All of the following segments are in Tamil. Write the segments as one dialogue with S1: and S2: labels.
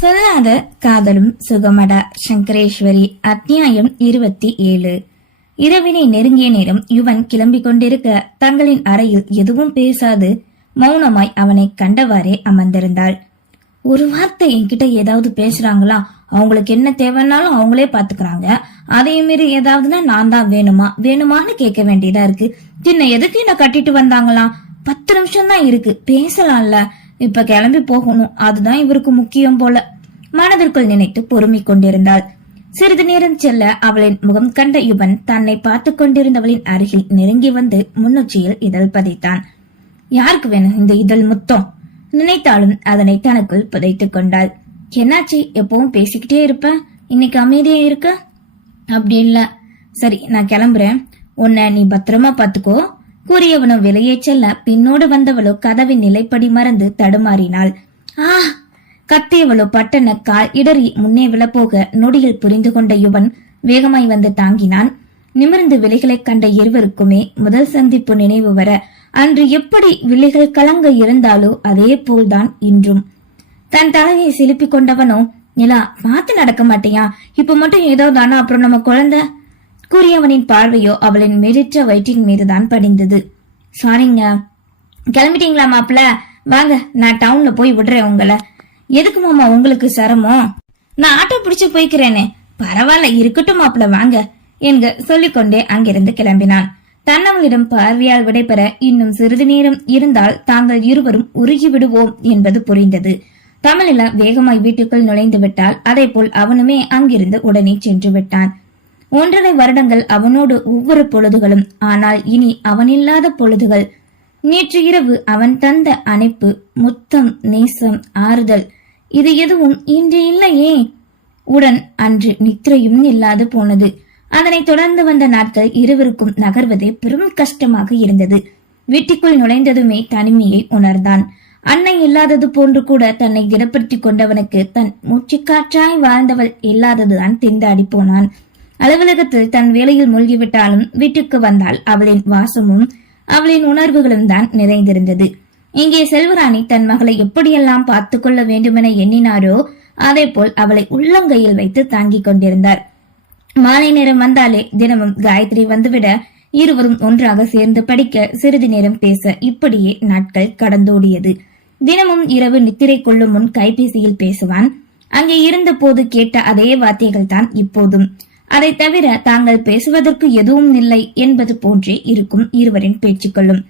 S1: சொல்லாத காதலும் சுகமடா சங்கரேஸ்வரி அத்தியாயம் இருபத்தி ஏழு இரவினை நெருங்கிய நேரம் யுவன் கிளம்பிக் கொண்டிருக்க தங்களின் அறையில் எதுவும் பேசாது மௌனமாய் அவனை கண்டவாறே அமர்ந்திருந்தாள் ஒரு வார்த்தை என்கிட்ட ஏதாவது பேசுறாங்களா அவங்களுக்கு என்ன தேவைன்னாலும் அவங்களே பாத்துக்கிறாங்க அதையும் மீறி ஏதாவதுன்னா நான் தான் வேணுமா வேணுமான்னு கேட்க வேண்டியதா இருக்கு சின்ன எதுக்கு என்ன கட்டிட்டு வந்தாங்களாம் பத்து நிமிஷம் தான் இருக்கு பேசலாம்ல இப்ப கிளம்பி போகணும். அதுதான் இவருக்கு முக்கியம் போல. மனதிற்குள் நினைத்து பொறுமை கொண்டிருந்தாள். சிறிது நேரம் செல்ல அவளின் முகம் கண்ட யுவன் தன்னை பார்த்து கொண்டிருந்தவளின் அருகில் நெருங்கி வந்து முன்னுச்சியில் இதழ் பதித்தான். யாருக்கு வேணும் இந்த இதழ் முத்தம்? நினைத்தாலும் அதனை தனக்குள் புதைத்துக் கொண்டாள். என்னாச்சு? எப்பவும் பேசிக்கிட்டே இருப்ப? இன்னைக்கு அமைதியா இருக்க? அப்படி இல்ல. சரி நான் கிளம்புறேன். உன்னை நீ பத்திரமா பாத்துக்கோ கூறியவனோ வெளியே செல்ல பின்னோடு வந்தவளோ கதவின் நிலைப்படி மறந்து தடுமாறினாள். ஆ! கத்தியவளோ பட்டன கால் இடறி முன்னே விழப்போக நொடியில் புரிந்து கொண்ட யுவன் வேகமாய் வந்து தாங்கினான். நிமிர்ந்து விலைகளைக் கண்ட இருவருக்குமே முதல் சந்திப்பு நினைவு வர அன்று எப்படி விலைகள் கலங்க இருந்தாலோ அதே போல்தான் இன்றும். தன் தலையை சிலுப்பிக் கொண்டவனோ நிலா பார்த்து நடக்க மாட்டியா? இப்ப மட்டும் ஏதோ தானா அப்புறம் நம்ம குழந்தை கூறியவனின் பார்வையோ அவளின் மெரிற்ற வயிற்றின் மீதுதான் படிந்தது. சாரிங்க. கிளம்பிட்டீங்களா மாப்பிள்ள வாங்க நான் டவுன்ல போய் விடுறேன் உங்களை. எதுக்கு மாமா உங்களுக்கு சிரமம்? நான் ஆட்டோ பிடிச்சு போய்க்கிறேனே. பரவாயில்ல இருக்கட்டும் மாப்பிள்ள வாங்க என்க சொல்லிக்கொண்டே அங்கிருந்து கிளம்பினான். தன்னவளிடம் பார்வையால் விடைபெற இன்னும் சிறிது நேரம் இருந்தால் தாங்கள் இருவரும் உருகி விடுவோம் என்பது புரிந்தது. தமிழில வேகமாய் வீட்டுக்குள் நுழைந்து விட்டால் அதே போல் அவனுமே அங்கிருந்து உடனே சென்று விட்டான். ஒன்றரை வருடங்கள் அவனோடு ஒவ்வொரு பொழுதுகளும். ஆனால் இனி அவனில்லாத பொழுதுகள். நேற்று இரவு அவன் தந்த அணைப்பு முத்தம் நேசம் ஆறுதல். இது எதுவும் இன்று இல்லையே. உடன் அன்று நித்திரையும் இல்லாது போனது. அதனைத் தொடர்ந்து வந்த நாட்கள் இருவருக்கும் நகர்வதே பெரும் கஷ்டமாக இருந்தது. வீட்டுக்குள் நுழைந்ததுமே தனிமையை உணர்ந்தான். அன்னை இல்லாதது போன்று கூட தன்னை திடப்படுத்திக் கொண்டவனுக்கு தன் மூச்சுக்காற்றாய் வாழ்ந்தவள் இல்லாததுதான் திண்டாடி போனான். அலுவலகத்தில் தன் வேலையில் மூழ்கிவிட்டாலும் வீட்டுக்கு வந்தால் அவளின் வாசமும் அவளின் உணர்வுகளும் தான் நிறைந்திருந்தது. இங்கே செல்வராணி தன் மகளை எப்படியெல்லாம் பார்த்து கொள்ள வேண்டுமென எண்ணினாரோ அதேபோல் அவளை உள்ளங்கையில் வைத்து தாங்கிக் கொண்டிருந்தார். மாலை நேரம் வந்தாலே தினமும் காயத்ரி வந்துவிட இருவரும் ஒன்றாக சேர்ந்து படிக்க சிறிது நேரம் பேச இப்படியே நாட்கள் கடந்தோடியது. தினமும் இரவு நித்திரை கொள்ளும் முன் கைபேசியில் பேசுவான். அங்கே இருந்த போது கேட்ட அதே வார்த்தைகள் தான் இப்போதும். அதை தவிர தாங்கள் பேசுவதற்கு எதுவும் இல்லை என்பது போன்றே இருக்கும் இருவரின் பேச்சுக்களும்.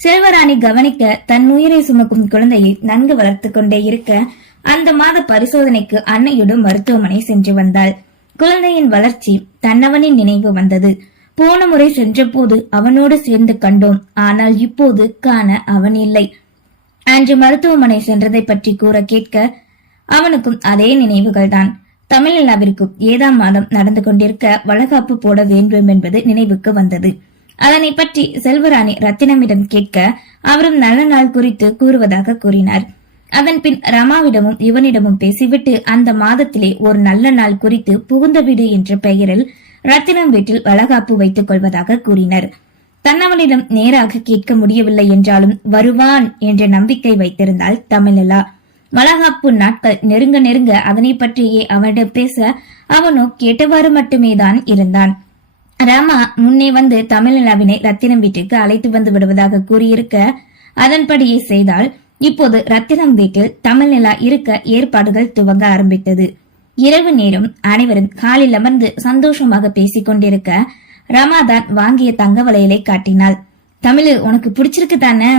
S1: செல்வராணி கவனிக்க தன் உயிரை சுமக்கும் குழந்தையை நன்கு வளர்த்து கொண்டே இருக்க அந்த மாத பரிசோதனைக்கு அன்னையுடன் மருத்துவமனை சென்று வந்தாள். குழந்தையின் வளர்ச்சி தன்னவனின் நினைவு வந்தது. போன முறை சென்றபோது அவனோடு சேர்ந்து கண்டோம். ஆனால் இப்போது காண அவன் இல்லை. அன்று மருத்துவமனை சென்றதை பற்றி கூற கேட்க அவனுக்கும் அதே நினைவுகள் தான் தமிழ்நாவிற்கு ஏதாம் மாதம் நடந்து கொண்டிருக்க வளகாப்பு போட வேண்டும் என்பது நினைவுக்கு வந்தது. அதனை பற்றி செல்வராணி ரத்தினமிடம் கேட்க அவரும் நல்ல நாள் குறித்து கூறுவதாக கூறினார். அதன் பின் ரமாவிடமும் இவனிடமும் பேசிவிட்டு அந்த மாதத்திலே ஒரு நல்ல நாள் குறித்து புகுந்த வீடு என்ற பெயரில் ரத்தினம் வீட்டில் வளகாப்பு வைத்துக் கொள்வதாக கூறினர். தன்னவனிடம் நேராக கேட்க முடியவில்லை என்றாலும் வருவான் என்ற நம்பிக்கை வைத்திருந்தால் தமிழலா. மலகாப்பு நாட்கள் நெருங்க நெருங்க அதனை பற்றியே அவனிடம் பேச அவனோ கேட்டவாறு மட்டுமே தான் இருந்தான். ராமா முன்னே வந்து தமிழலாவினை ரத்தினம் வீட்டுக்கு அழைத்து வந்து விடுவதாக கூறியிருக்க அதன்படியே செய்தால் இப்போது ரத்தினம் வீட்டில் தமிழ்நிலா இருக்க ஏற்பாடுகள் துவங்க ஆரம்பித்தது. இரவு நேரம் அனைவரும் காலில் அமர்ந்து சந்தோஷமாக பேசிக் கொண்டிருக்க ரமாதான் வாங்கிய தங்க வளையலை காட்டினாள். தமிழ் உனக்கு பிடிச்சிருக்கு தானே?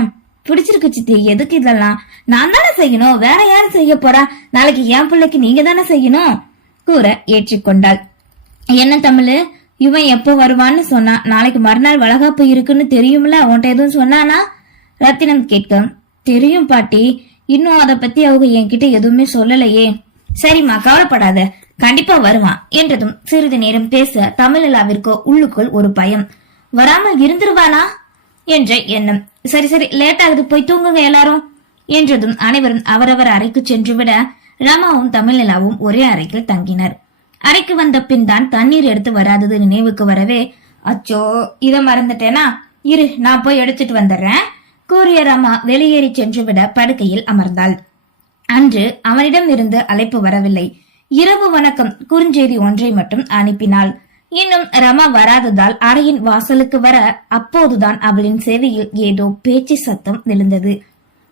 S1: பிடிச்சிருக்கு சித்தி. எதுக்கு இதெல்லாம்? நான் தானே செய்யணும். வேற யாரு செய்ய போறா? நாளைக்கு என் பிள்ளைக்கு நீங்க தானே செய்யணும்? கூற ஏற்றிக்கொண்டாள். என்ன தமிழ்? இவன் எப்போ வருவான்னு சொன்னா நாளைக்கு மறுநாள் வளகாப்பு இருக்குன்னு தெரியும்ல? உன்கிட்ட எதுவும் சொன்னானா? ரத்தினம் கேட்க தெரியும் பாட்டி. இன்னும் அதை பத்தி அவங்க என்கிட்ட எதுவுமே சொல்லலையே. சரிம்மா கவலைப்படாத. கண்டிப்பா வருவான் என்றதும் சிறிது நேரம் பேச தமிழலாவிற்கோ உள்ளுக்குள் ஒரு பயம். வராம இருந்துருவானா? என்ற எண்ணம். சரி சரி லேட் ஆகுது போய் தூங்குங்க எல்லாரும் என்றதும் அனைவரும் அவரவர் அறைக்கு சென்று விட ரமாவும் தமிழ்நிலாவும் ஒரே அறையில் தங்கினர். அறைக்கு வந்த பின் தான் தண்ணீர் எடுத்து வராதது நினைவுக்கு வரவே அச்சோ இத மறந்துட்டேனா? இரு நான் போய் எடுத்துட்டு வந்துடுறேன் கூறிய ரமா வெளியேறி சென்றுவிட படுக்கையில் அமர்ந்தாள். அன்று அவனிடம் இருந்து அழைப்பு வரவில்லை. இரவு வணக்கம் குறுஞ்செய்தி ஒன்றை மட்டும் அனுப்பினாள். இன்னும் ரமா வராததால் அறையின் வாசலுக்கு வர அப்போதுதான் அவளின் செவியில் ஏதோ பேச்சு சத்தம் விழுந்தது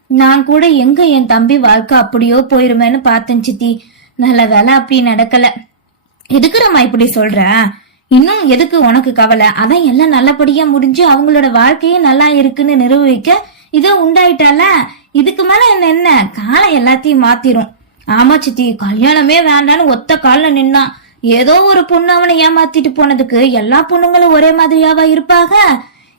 S1: நான் கூட எங்க என் தம்பி வாழ்க்கை அப்படியோ போயிருமேன்னு பார்த்தேன் சித்தி. நல்ல வேலை அப்படி நடக்கல. எதுக்கு ரமா இப்படி சொல்ற? இன்னும் எதுக்கு உனக்கு கவலை? அதான் எல்லாம் நல்லபடியா முடிஞ்சு அவங்களோட வாழ்க்கையே நல்லா இருக்குன்னு நிரூபிக்க இதோ உண்டாயிட்டால? இதுக்கு மேல என்ன என்ன? காலம் எல்லாத்தையும் மாத்திரும். ஆமா சித்தி கல்யாணமே வேண்டான்னு ஒத்த காலில் நின்னான். ஏதோ ஒரு பொண்ணு அவனை ஏமாத்திட்டு போனதுக்கு எல்லா பொண்ணுங்களும் ஒரே மாதிரியாவா இருப்பாக?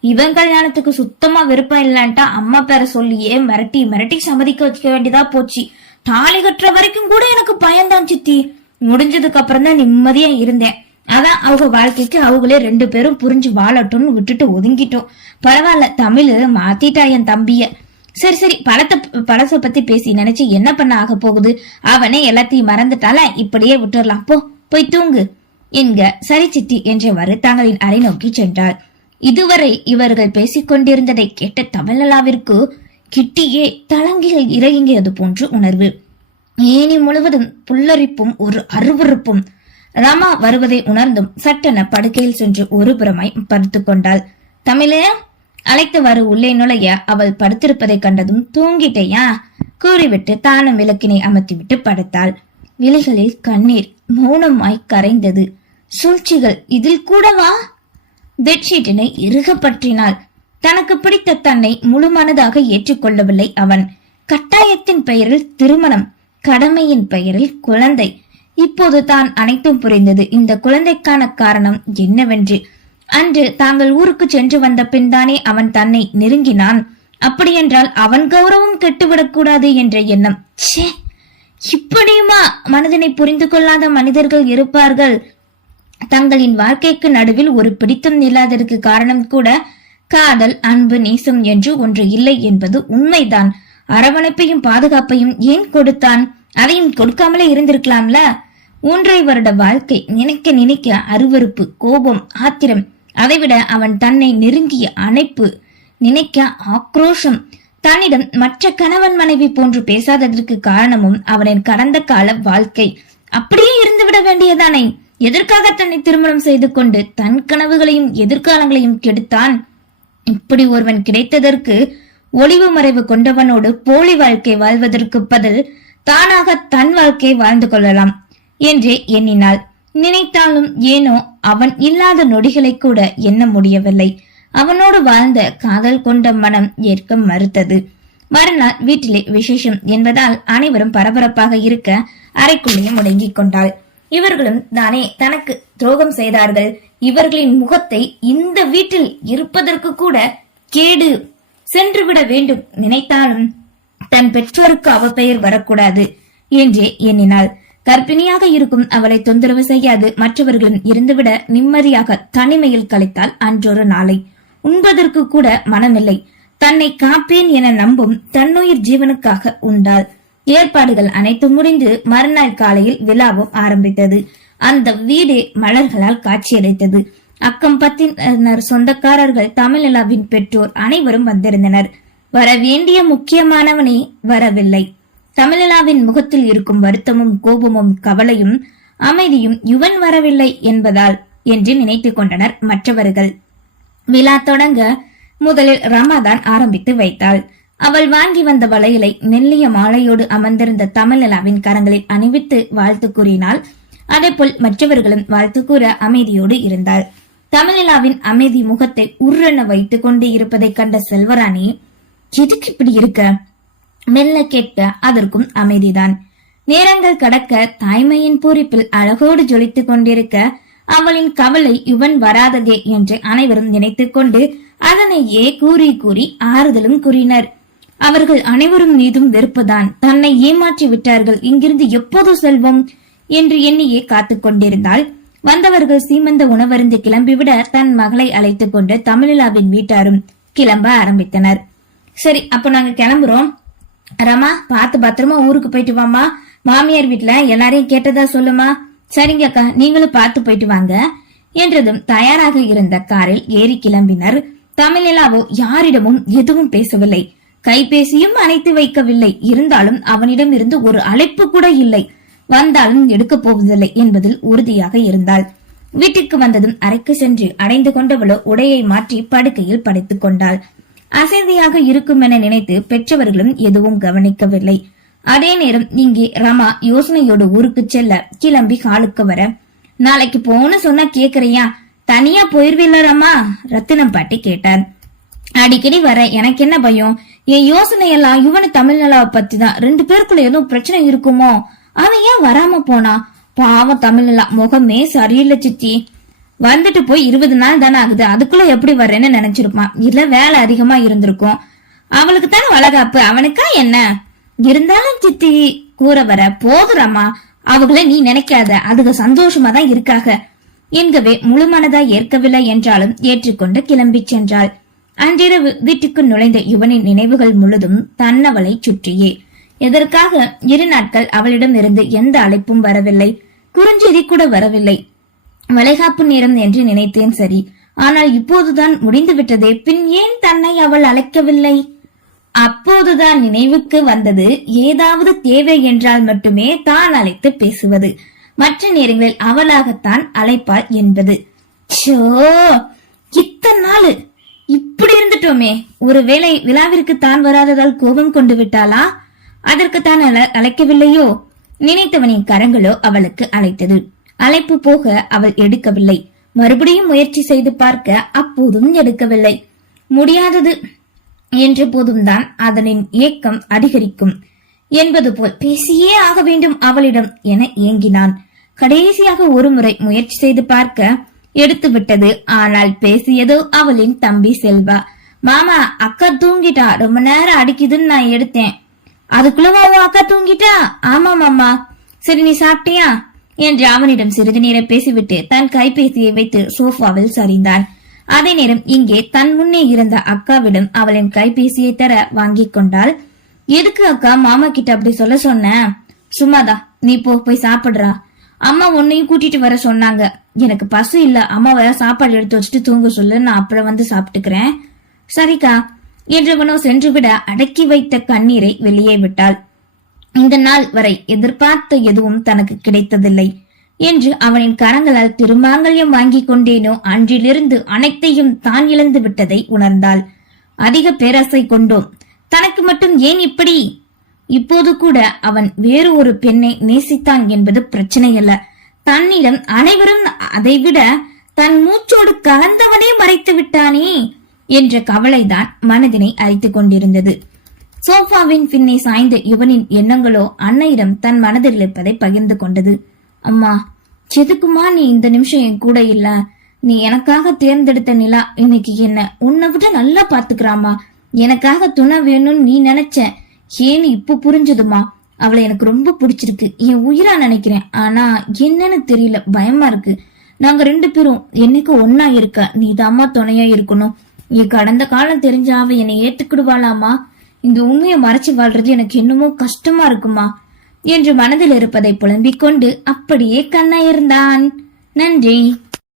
S1: இவன் கல்யாணத்துக்கு சுத்தமா விருப்பம் இல்லன்ட்டா அம்மா பேர சொல்லியே மிரட்டி மிரட்டி சம்மதிக்க வச்சுக்க வேண்டியதா போச்சு. தாலி கட்டுற வரைக்கும் கூட எனக்கு பயம்தான் சித்தி. முடிஞ்சதுக்கு அப்புறம் தான் நிம்மதியா இருந்தேன். அதான் அவங்க வாழ்க்கைக்கு அவங்களே ரெண்டு பேரும் புரிஞ்சு வாழட்டும்னு விட்டுட்டு ஒதுங்கிட்டோம். பரவாயில்ல தமிழ் மாத்திட்டா என் தம்பிய. சரி சரி பழத்தை பழச பத்தி பேசி நினைச்சு என்ன பண்ண ஆக போகுது? அவனே எல்லாத்தையும் மறந்துட்டால இப்படியே விட்டுடலாம் போ. போய் தூங்கு என்க சரி சித்தி என்றவாறு தங்களின் அறை நோக்கி சென்றாள். இதுவரை இவர்கள் பேசிக் கொண்டிருந்ததை கேட்ட தமிழலாவிற்கு கிட்டியே தளங்கில் இறங்கியது போன்று உணர்வு. ஏனி முழுவதும் புல்லரிப்பும் ஒரு அருவருப்பும். ரமா வருவதை உணர்ந்தும் சட்டென படுக்கையில் சென்று ஒரு புறமாய் படுத்துக் கொண்டாள். தமிழே அழைத்தவாறு உள்ளே நுழைய அவள் படுத்திருப்பதைக் கண்டதும் தூங்கிட்டேயா? கூறிவிட்டு தானும் விளக்கினை அமர்த்திவிட்டு படுத்தாள். விழிகளில் கண்ணீர் மௌனமாய் கரைந்தது. சூழ்ச்சிகள் இதில் கூடவா? பெட்ஷீட்டினை இறுக பற்றினாள் தனக்கு பிடித்த தன்னை முழுமனதாக ஏற்றுக்கொள்ளவில்லை அவன். கட்டாயத்தின் பெயரில் திருமணம் கடமையின் பெயரில் குழந்தை. இப்போது தான் அனைத்தும் புரிந்தது. இந்த குழந்தைக்கான காரணம் என்னவென்று. அன்று தாங்கள் ஊருக்கு சென்று வந்த பின்தானே அவன் தன்னை நெருங்கினான். அப்படியென்றால் அவன் கௌரவம் கெட்டுவிடக்கூடாது என்ற எண்ணம். ச்சே! இப்படியுமா மனதினை புரிந்து கொள்ளாத மனிதர்கள் இருப்பார்கள்? தங்களின் வாழ்க்கைக்கு நடுவில் ஒரு பிடித்தம் இல்லாததற்கு காரணம் கூட காதல் அன்பு நேசம் என்று ஒன்று இல்லை என்பது உண்மைதான். அரவணைப்பையும் பாதுகாப்பையும் ஏன் கொடுத்தான்? அதையும் கொடுக்காமலே இருந்திருக்கலாம்ல? ஒன்றை வருட வாழ்க்கை நினைக்க நினைக்க அருவருப்பு கோபம் ஆத்திரம் அதைவிட அவன் தன்னை நெருங்கிய அணைப்பு நினைக்க ஆக்ரோஷம் தன்னிடம் மற்ற கணவன் மனைவி போன்று பேசாததற்கு காரணமும் அவனின் கடந்த கால வாழ்க்கை. அப்படியே இருந்துவிட வேண்டியதானே? எதற்காக தன்னை திருமணம் செய்து கொண்டு தன் கனவுகளையும் எதிர்காலங்களையும் கெடுத்தான்? இப்படி ஒருவன் கிடைத்ததற்கு ஒளிவு மறைவு கொண்டவனோடு போலி வாழ்க்கை வாழ்வதற்கு பதில் தானாக தன் வாழ்க்கை வாழ்ந்து கொள்ளலாம் என்றே எண்ணினாள். நினைத்தாலும் ஏனோ அவன் இல்லாத நொடிகளை கூட எண்ண முடியவில்லை. அவனோடு வாழ்ந்த காதல் கொண்ட மனம் ஏற்க மறுத்தது. மறுநாள் வீட்டிலே விசேஷம் என்பதால் அனைவரும் பரபரப்பாக இருக்க அறைக்குள்ளேயே முடங்கிக் கொண்டாள். இவர்களும் தானே தனக்கு துரோகம் செய்தார்கள். இவர்களின் முகத்தை இந்த வீட்டில் இருப்பதற்கு கூட கேடு. சென்றுவிட வேண்டும். நினைத்தாலும் தன் பெற்றோருக்கு அவ பெயர் வரக்கூடாது என்றே எண்ணினாள். கர்ப்பிணியாக இருக்கும் அவளை தொந்தரவு செய்யாது. மற்றவர்களும் இருந்துவிட நிம்மதியாக தனிமையில் கழித்தாள் அன்றொரு நாளை. உண்பதற்கு கூட மனமில்லை. தன்னை காப்பேன் என நம்பும் தன்னுயிர் ஜீவனுக்காக உண்டாள் ஏற்பாடுகள் அனைத்தும் முடிந்து மறுநாள் காலையில் விழாவும் ஆரம்பித்தது. அந்த வீடே மலர்களால் காட்சியளித்தது. அக்கம் பத்தினர் சொந்தக்காரர்கள் தமிழிலாவின் பெற்றோர் அனைவரும் வந்திருந்தனர். வர வேண்டிய முக்கியமானவனே வரவில்லை. தமிழிலாவின் முகத்தில் இருக்கும் வருத்தமும் கோபமும் கவலையும் அமைதியும் யுவன் வரவில்லை என்பதால் என்று நினைத்துக் கொண்டனர் மற்றவர்கள். விழா தொடங்க முதலில் ரமாதான் ஆரம்பித்து வைத்தாள். அவள் வாங்கி வந்த வளையலை மெல்லிய மாலையோடு அமர்ந்திருந்த தமிழ்நிலாவின் கரங்களில் அணிவித்து வாழ்த்து கூறினாள். அதேபோல் மற்றவர்களும் வாழ்த்து கூற அமைதியோடு இருந்தாள். தமிழ்நிலாவின் அமைதி முகத்தை உருளென வைத்துக் கொண்டு இருப்பதைக் கண்ட செல்வராணி எதுக்கு இப்படி இருக்க? மெல்ல கேட்க அதற்கும் அமைதிதான். நேரங்கள் கடக்க தாய்மையின் பூரிப்பில் அழகோடு ஜொலித்துக் கொண்டிருக்க அவளின் கவலை யுவன் வராததே என்று அனைவரும் நினைத்துக் கொண்டு அதனையே கூறி கூறி ஆறுதலும் கூறினர். அவர்கள் அனைவரும் மீதும் வெறுப்புதான். தன்னை ஏமாற்றி விட்டார்கள். இங்கிருந்து எப்போது செல்வோம் என்று எண்ணியே காத்துக் கொண்டிருந்தாள். வந்தவர்கள் சீமந்த உணவருந்து கிளம்பிவிட தன் மகளை அழைத்துக் கொண்டு தமிழிலாவின் வீட்டாரும் கிளம்ப ஆரம்பித்தனர். சரி அப்ப நாங்க கிளம்புறோம். ரமா பார்த்து பத்திரமா ஊருக்கு போயிட்டு வாமா மாமியார் வீட்ல எல்லாரையும் கேட்டதா சொல்லுமா? சரிங்க அக்கா நீங்களும் பார்த்து போயிட்டு வாங்க என்றதும் தயாராக இருந்த காரில் ஏறி கிளம்பினர். தமிழிலாவோ யாரிடமும் எதுவும் பேசவில்லை. கைபேசியும் அணைத்து வைக்கவில்லை. இருந்தாலும் அவனிடம் இருந்து ஒரு அழைப்பு கூட இல்லை. வந்தாலும் எடுக்க போவதில்லை என்பதில் உறுதியாக இருந்தாள். வீட்டுக்கு வந்ததும் அறைக்கு சென்று அடைந்து கொண்டவளோ உடையை மாற்றி படுக்கையில் படைத்துக் கொண்டாள். அசதியாக இருக்கும் என நினைத்து பெற்றவர்களும் எதுவும் கவனிக்கவில்லை. அதே நேரம் இங்கே ரமா யோசனையோட ஊருக்கு செல்ல கிளம்பி ஹாலுக்கு வர. நாளைக்கு போன்னு சொன்னா கேக்குறியா? தனியா போயிருவில்ல ரமா? ரத்தினம் பாட்டி கேட்டார். அடிக்கடி வர. எனக்கு என்ன பயம்? என் யோசனையெல்லாம் இவனு தமிழ்நலாவை பத்தி தான் ரெண்டு பேருக்குள்ள எதுவும் பிரச்சனை இருக்குமோ? அவன் ஏன் வராம போனா? பாவம் தமிழ்நிலா முகமே சரியில்லை சித்தி. வந்துட்டு போய் இருபது நாள் தானே ஆகுது. அதுக்குள்ள எப்படி வர்றேன்னு நினைச்சிருப்பான். இல்ல வேலை அதிகமா இருந்திருக்கும். அவளுக்கு தானே வளகாப்பு. அவனுக்கா என்ன? இருந்தாலும் சித்தி கூற வர போதுரம்மா. அவங்கள நீ நினைக்காத. அதுக சந்தோஷமா தான் இருக்காக. என்கவே முழுமனதா ஏற்கவில்லை என்றாலும் ஏற்றுக்கொண்டு கிளம்பிச் சென்றாள். அன்றிரவு வீட்டுக்கு நுழைந்த யுவனின் நினைவுகள் முழுதும் தன்னவளை சுற்றியே. எதற்காக இரு நாட்கள் அவளிடம் இருந்து எந்த அழைப்பும் வரவில்லை. குறுஞ்செய்தி கூட வரவில்லை. வளைகாப்பு நேரம் என்று நினைத்தேன் சரி. ஆனால் இப்போதுதான் முடிந்து விட்டதே பின் ஏன் தன்னை அவள் அழைக்கவில்லை? அப்போதுதான் நினைவுக்கு வந்தது. ஏதாவது தேவை என்றால் மட்டுமே தான் அழைத்து பேசுவது. மற்ற நேரங்களில் அவளாகத்தான் அழைப்பாள் என்பது. ஷோ இத்தனை நாள்! இப்படி இருந்துட்டோமே! ஒருவேளை விழாவிற்கு தான் வராததால் கோபம் கொண்டு விட்டாளா? அதற்கு தான் அழ- அழைக்கவில்லையோ? நினைத்தவனின் கரங்களோ அவளுக்கு அழைத்தது. அழைப்பு போக அவள் எடுக்கவில்லை. மறுபடியும் முயற்சி செய்து பார்க்க அப்போதும் எடுக்கவில்லை. முடியாதது. என்ற போதும்தான் அதனின் ஏக்கம் அதிகரிக்கும். என்பது போல் பேசியே ஆக வேண்டும் அவளிடம் என ஏங்கினான். கடைசியாக ஒருமுறை முயற்சி செய்து பார்க்க எடுத்து விட்டது. ஆனால் பேசியதோ அவளின் தம்பி செல்வா. மாமா அக்கா தூங்கிட்டா. ரொம்ப நேரம் அடிக்குதுன்னு நான் எடுத்தேன். அதுக்குள்ளவா உன் அக்கா தூங்கிட்டா? ஆமா மாமா. சரி நீ சாப்பிட்டியா? என்று அவனிடம் சிறிது நேரம் பேசிவிட்டு தன் கைபேசியை வைத்து சோஃபாவில் சரிந்தான் அதே நேரம் இங்கே தன் முன்னே இருந்த அக்காவிடம் அவளின் கைபேசியை தர வாங்கி கொண்டாள். எதுக்கு அக்கா? மாமா கிட்ட அப்படி சொல்ல சொன்ன. சும்மாதா நீ போ போய் சாப்பிடுறா. அம்மா உன்னையும் கூட்டிட்டு வர சொன்னாங்க. எனக்கு பசு இல்ல. அம்மாவை சாப்பாடு எடுத்து வச்சுட்டு தூங்க சொல்லு. நான் அப்புறம் வந்து சாப்பிட்டுக்கிறேன். சரிக்கா. என்றவனோ சென்றுவிட அடக்கி வைத்த கண்ணீரை வெளியே விட்டாள். இந்த நாள் வரை எதிர்பார்த்த எதுவும் தனக்கு கிடைத்ததில்லை. என்று அவனின் கரங்களால் திருமாங்கல்யம் வாங்கிக் கொண்டேனோ அன்றிலிருந்து அனைத்தையும் தான் இழந்து விட்டதை உணர்ந்தாள். அதிக பேராசை கொண்டோம். தனக்கு மட்டும் ஏன் இப்படி? இப்போது கூட அவன் வேறு ஒரு பெண்ணை நேசித்தான் என்பது பிரச்சனை அல்ல தன்னிடம் அனைவரும் அதைவிட தன் மூச்சோடு கலந்தவனே மறைத்து விட்டானே என்ற கவலைதான் மனதினை அரித்துக் கொண்டிருந்தது. சோஃபாவின் பின்னே சாய்ந்த யுவனின் எண்ணங்களோ அன்னையிடம் தன் மனதில் இருப்பதை பகிர்ந்து கொண்டது. அம்மா எதுக்குமா நீ இந்த நிமிஷம் என் கூட இல்ல? நீ எனக்காக தேர்ந்தெடுத்த நிலா இன்னைக்கு என்ன? உன்னை விட நல்லா பாத்துக்கிறாமா எனக்காக துணை வேணும்னு நீ நினைச்ச ஏன்னு இப்ப புரிஞ்சதுமா அவளை எனக்கு ரொம்ப பிடிச்சிருக்கு. என் உயிரா நினைக்கிறேன். ஆனா என்னன்னு தெரியல. பயமா இருக்கு. நாங்க ரெண்டு பேரும் என்னைக்கு ஒன்னா இருக்க? நீ தாமா துணையா இருக்கணும். நீ கடந்த காலம் தெரிஞ்ச அவ என்னை ஏத்துக்கிடுவாளாமா இந்த உண்மையை மறைச்சு வாழ்றது எனக்கு என்னமோ கஷ்டமா இருக்குமா என்று மனதில் இருப்பதை புலம்பிக் கொண்டு அப்படியே கண்ணா இருந்தான் நன்றி.